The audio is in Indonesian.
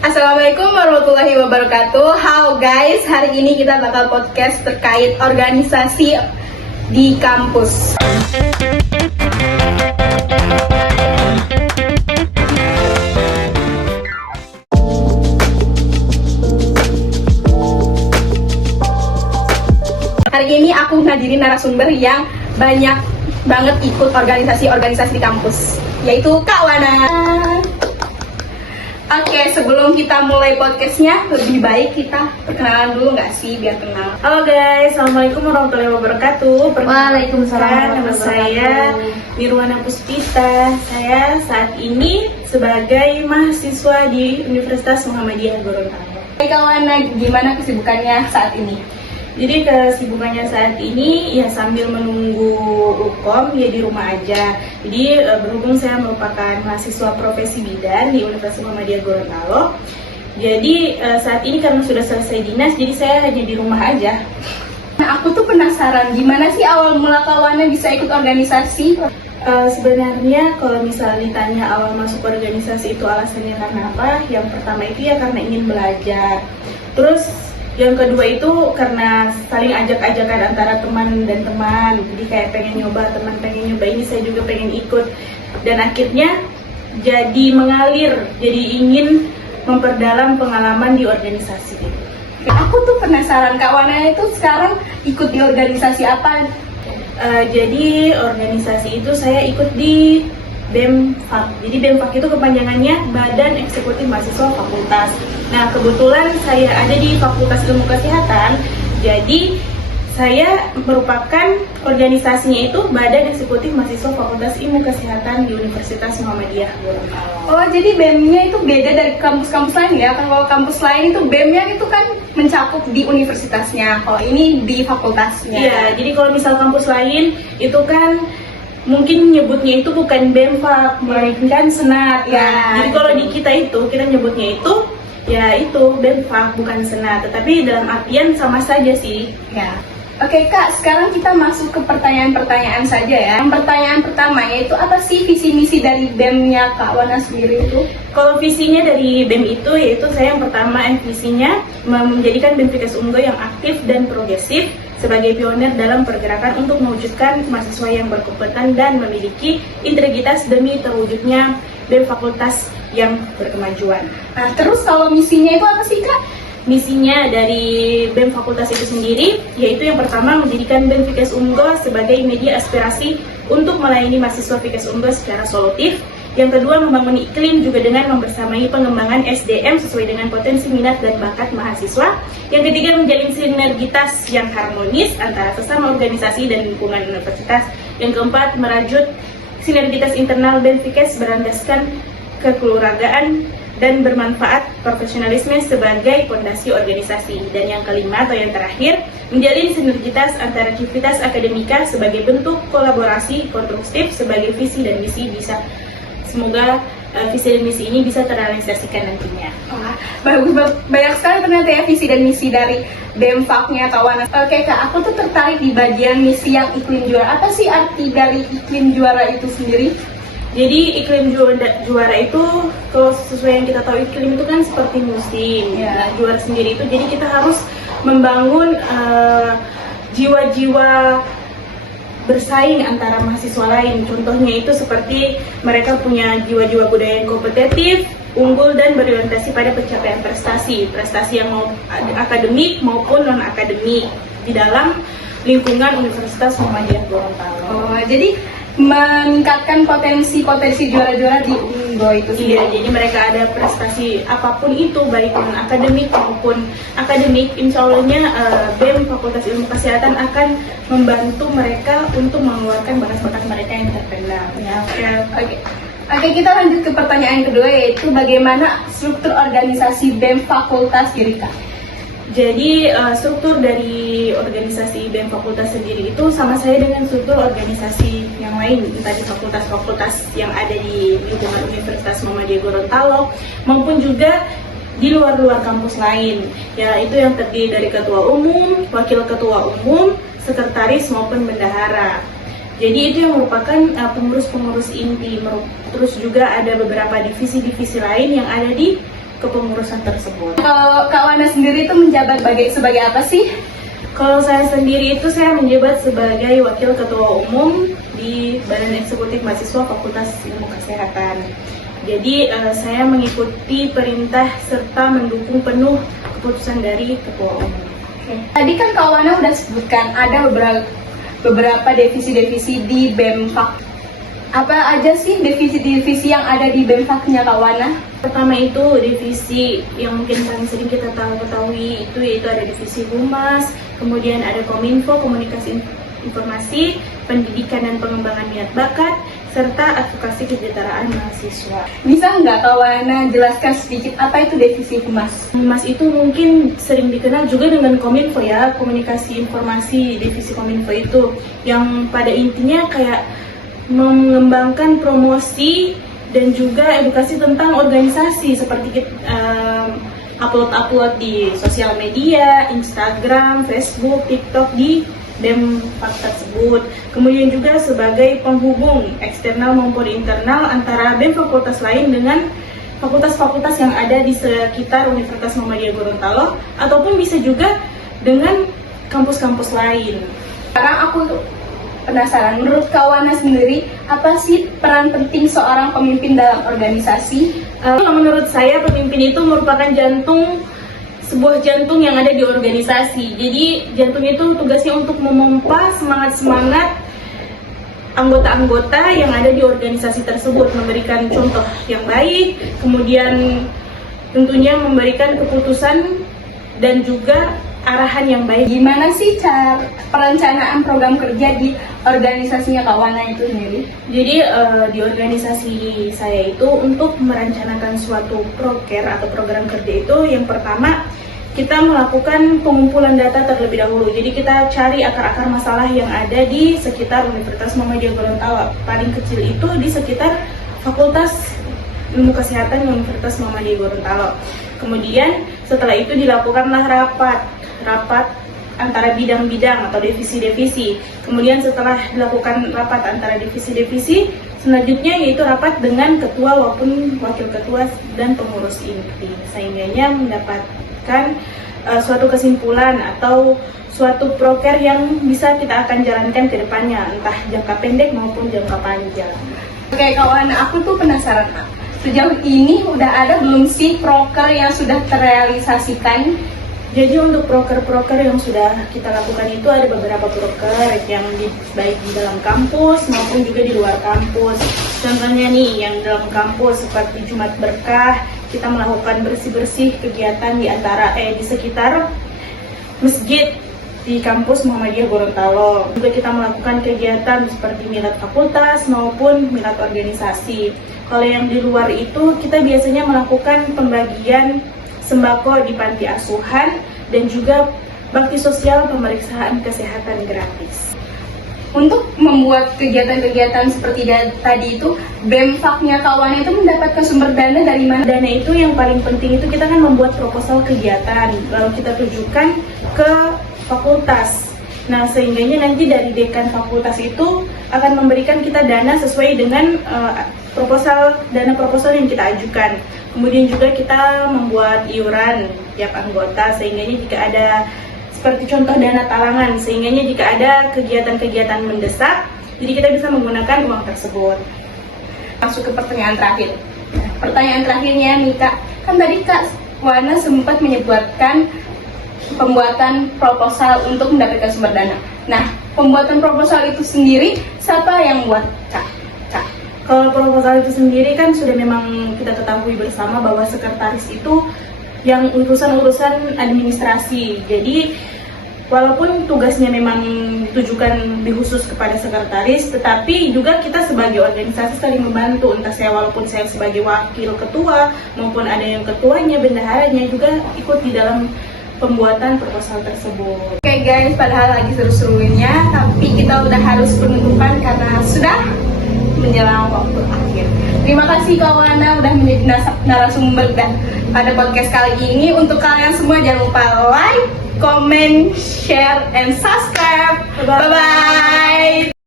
Assalamualaikum warahmatullahi wabarakatuh. Halo guys, hari ini kita bakal podcast terkait organisasi di kampus. Hari ini aku ngadirin narasumber yang banyak banget ikut organisasi-organisasi di kampus, yaitu Kak Wana. Oke, sebelum kita mulai podcastnya, lebih baik kita perkenalan dulu nggak sih, biar kenal. Halo guys, Assalamualaikum warahmatullahi wabarakatuh. Waalaikumsalam. Nama saya Nirwana Puspita. Saya saat ini sebagai mahasiswa di Universitas Muhammadiyah Gorontalo. Oke, Kak Wana, gimana kesibukannya saat ini? Jadi kesibukannya saat ini ya sambil menunggu UKOM ya di rumah aja. Jadi berhubung saya merupakan mahasiswa profesi bidan di Universitas Muhammadiyah Gorontalo. Jadi saat ini karena sudah selesai dinas, jadi saya hanya di rumah aja. Nah, aku tuh penasaran gimana sih awal mula Kak Wana bisa ikut organisasi? Sebenarnya kalau misalnya ditanya awal masuk organisasi itu alasannya karena apa? Yang pertama itu ya karena ingin belajar. Terus yang kedua itu karena saling ajak-ajakan antara teman dan teman. Jadi kayak pengen nyoba, teman pengen nyoba ini, saya juga pengen ikut. Dan akhirnya jadi mengalir, jadi ingin memperdalam pengalaman di organisasi. Aku tuh penasaran Kak Wana itu sekarang ikut di organisasi apa? Jadi organisasi itu saya ikut di BEMFAK. Jadi BEMFAK itu kepanjangannya Badan Eksekutif Mahasiswa Fakultas. Nah, kebetulan saya ada di Fakultas Ilmu Kesehatan. Jadi saya merupakan organisasinya itu Badan Eksekutif Mahasiswa Fakultas Ilmu Kesehatan di Universitas Muhammadiyah Gorontalo. Oh, jadi BEM-nya itu beda dari kampus-kampus lain ya? Kan kalau kampus lain itu BEM-nya itu kan mencakup di universitasnya. Kalau ini di fakultasnya. Iya, jadi kalau misal kampus lain itu kan mungkin nyebutnya itu bukan BEMFAK, melainkan senat. Ya, Jadi kalau di kita nyebutnya itu ya itu BEMFAK bukan senat, tetapi dalam artian sama saja sih. Ya. Oke Kak, sekarang kita masuk ke pertanyaan-pertanyaan saja ya. Yang pertanyaan pertama yaitu apa sih visi misi dari BEM-nya Kak Wana sendiri itu? Kalau visinya dari BEM itu yaitu saya yang pertama visinya menjadikan BEM Fikes Unggul yang aktif dan progresif sebagai pionir dalam pergerakan untuk mewujudkan mahasiswa yang berkompeten dan memiliki integritas demi terwujudnya BEM fakultas yang berkemajuan. Nah, terus kalau misinya itu apa sih Kak? Misinya dari BEM fakultas itu sendiri yaitu yang pertama menjadikan BEM Fikes Unggul sebagai media aspirasi untuk melayani mahasiswa Fikes Unggul secara solutif. Yang kedua, membangun iklim juga dengan membersamai pengembangan SDM sesuai dengan potensi minat dan bakat mahasiswa. Yang ketiga, menjalin sinergitas yang harmonis antara sesama organisasi dan lingkungan universitas. Yang keempat, merajut sinergitas internal BEM Fikes berlandaskan kekeluargaan dan bermanfaat profesionalisme sebagai fondasi organisasi. Dan yang kelima atau yang terakhir, menjalin sinergitas antara aktivitas akademika sebagai bentuk kolaborasi konstruktif sebagai visi dan misi bisa. Semoga visi dan misi ini bisa terrealisasikan nantinya. Wah, bagus banyak sekali ternyata ya visi dan misi dari BEMFAK-nya Kak Wana. Oke Kak, aku tuh tertarik di bagian misi yang iklim juara. Apa sih arti dari iklim juara itu sendiri? Jadi iklim juara itu kalau sesuai yang kita tahu iklim itu kan seperti musim. Ya. Nah, juara sendiri itu jadi kita harus membangun jiwa-jiwa bersaing antara mahasiswa lain. Contohnya itu seperti mereka punya jiwa-jiwa budaya yang kompetitif, unggul dan berorientasi pada pencapaian prestasi yang mau akademik maupun non akademik di dalam lingkungan Universitas Muhammadiyah Gorontalo. Oh, jadi meningkatkan potensi juara-juara di Unggul itu sendiri. Iya, jadi mereka ada prestasi apapun itu, baik non akademik maupun akademik. Insya Allahnya BEM Fakultas Ilmu Kesehatan akan membantu mereka untuk mengeluarkan bakat-bakat mereka yang terpendam. Ya. Oke, kita lanjut ke pertanyaan kedua yaitu bagaimana struktur organisasi BEM Fakultas diri Kak? Jadi struktur dari organisasi BEM Fakultas sendiri itu sama saya dengan struktur organisasi yang lain, entah di fakultas-fakultas yang ada di lingkungan Universitas Muhammadiyah Gorontalo maupun juga di luar-luar kampus lain. Ya, itu yang terdiri dari ketua umum, wakil ketua umum, sekretaris maupun bendahara. Jadi itu yang merupakan pengurus-pengurus inti. Terus juga ada beberapa divisi-divisi lain yang ada di kepengurusan tersebut. Kalau Kak Wana sendiri itu menjabat sebagai apa sih? Kalau saya sendiri itu saya menjabat sebagai Wakil Ketua Umum di Badan Eksekutif Mahasiswa Fakultas Ilmu Kesehatan. Jadi saya mengikuti perintah serta mendukung penuh keputusan dari Ketua Umum. Tadi kan Kak Wana udah sebutkan ada beberapa divisi-divisi di BEMFAK. Apa aja sih divisi-divisi yang ada di BEMFAK-nya Kak Wana? Pertama itu divisi yang mungkin paling sering kita ketahui itu yaitu ada divisi Humas, kemudian ada Kominfo, Komunikasi Informasi, Pendidikan dan Pengembangan Minat Bakat, serta Advokasi Kesejahteraan Mahasiswa. Bisa nggak Kak Wana jelaskan sedikit apa itu divisi Humas? Humas itu mungkin sering dikenal juga dengan Kominfo ya, Komunikasi Informasi, divisi Kominfo itu yang pada intinya kayak mengembangkan promosi dan juga edukasi tentang organisasi seperti upload di sosial media, Instagram, Facebook, TikTok di BEMFAK tersebut. Kemudian juga sebagai penghubung eksternal maupun internal antara BEM fakultas lain dengan fakultas-fakultas yang ada di sekitar Universitas Muhammadiyah Gorontalo ataupun bisa juga dengan kampus-kampus lain. Sekarang aku penasaran, menurut Kak Wana sendiri, apa sih peran penting seorang pemimpin dalam organisasi? Menurut saya pemimpin itu merupakan sebuah jantung yang ada di organisasi. Jadi jantung itu tugasnya untuk memompa semangat-semangat anggota-anggota yang ada di organisasi tersebut, memberikan contoh yang baik, kemudian tentunya memberikan keputusan dan juga arahan yang baik. Gimana sih cara perencanaan program kerja di organisasinya Kak Wana itu sendiri? Jadi di organisasi saya itu untuk merencanakan suatu proker atau program kerja itu yang pertama kita melakukan pengumpulan data terlebih dahulu. Jadi kita cari akar-akar masalah yang ada di sekitar Universitas Muhammadiyah Gorontalo. Paling kecil itu di sekitar Fakultas Ilmu Kesehatan Universitas Muhammadiyah Gorontalo. Kemudian setelah itu dilakukanlah rapat antara bidang-bidang atau divisi-divisi. Kemudian setelah dilakukan rapat antara divisi-divisi, selanjutnya yaitu rapat dengan ketua maupun wakil ketua dan pengurus inti. Sehingganya mendapatkan suatu kesimpulan atau suatu proker yang bisa kita akan jalankan ke depannya, entah jangka pendek maupun jangka panjang. Oke Kak Wana, aku tuh penasaran. Sejauh ini udah ada belum sih proker yang sudah terrealisasikan? Jadi untuk proker-proker yang sudah kita lakukan itu ada beberapa proker yang baik di dalam kampus maupun juga di luar kampus. Contohnya nih yang dalam kampus seperti Jumat Berkah, kita melakukan bersih-bersih kegiatan di sekitar masjid di kampus Muhammadiyah Gorontalo. Juga kita melakukan kegiatan seperti milad fakultas maupun milad organisasi. Kalau yang di luar itu kita biasanya melakukan pembagian sembako di panti asuhan dan juga bakti sosial pemeriksaan kesehatan gratis. Untuk membuat kegiatan-kegiatan seperti tadi itu, BEMFAK-nya Kak Wana itu mendapatkan sumber dana dari mana? Dana itu yang paling penting itu kita kan membuat proposal kegiatan, lalu kita tujukan ke fakultas. Nah, sehingganya nanti dari dekan fakultas itu akan memberikan kita dana sesuai dengan dana proposal yang kita ajukan. Kemudian juga kita membuat iuran tiap anggota, sehingganya jika ada seperti contoh dana talangan, sehingganya jika ada kegiatan-kegiatan mendesak, jadi kita bisa menggunakan uang tersebut. Masuk ke pertanyaan terakhir. Pertanyaan terakhirnya nih Kak, kan tadi Kak Wana sempat menyebutkan pembuatan proposal untuk mendapatkan sumber dana. Nah, pembuatan proposal itu sendiri siapa yang buat Kak? Kalau proposal itu sendiri kan sudah memang kita ketahui bersama bahwa sekretaris itu yang urusan-urusan administrasi. Jadi walaupun tugasnya memang ditujukan khusus kepada sekretaris, tetapi juga kita sebagai organisasi saling membantu. Entah walaupun saya sebagai wakil ketua maupun ada yang ketuanya, bendaharanya juga ikut di dalam pembuatan proposal tersebut. Oke guys, padahal lagi seru-serunya, tapi kita udah harus penutupan karena sudah menjelang waktu akhir. Terima kasih Kak Wana udah menjadi narasumber dan pada podcast kali ini. Untuk kalian semua jangan lupa like, comment, share, and subscribe. Bye-bye.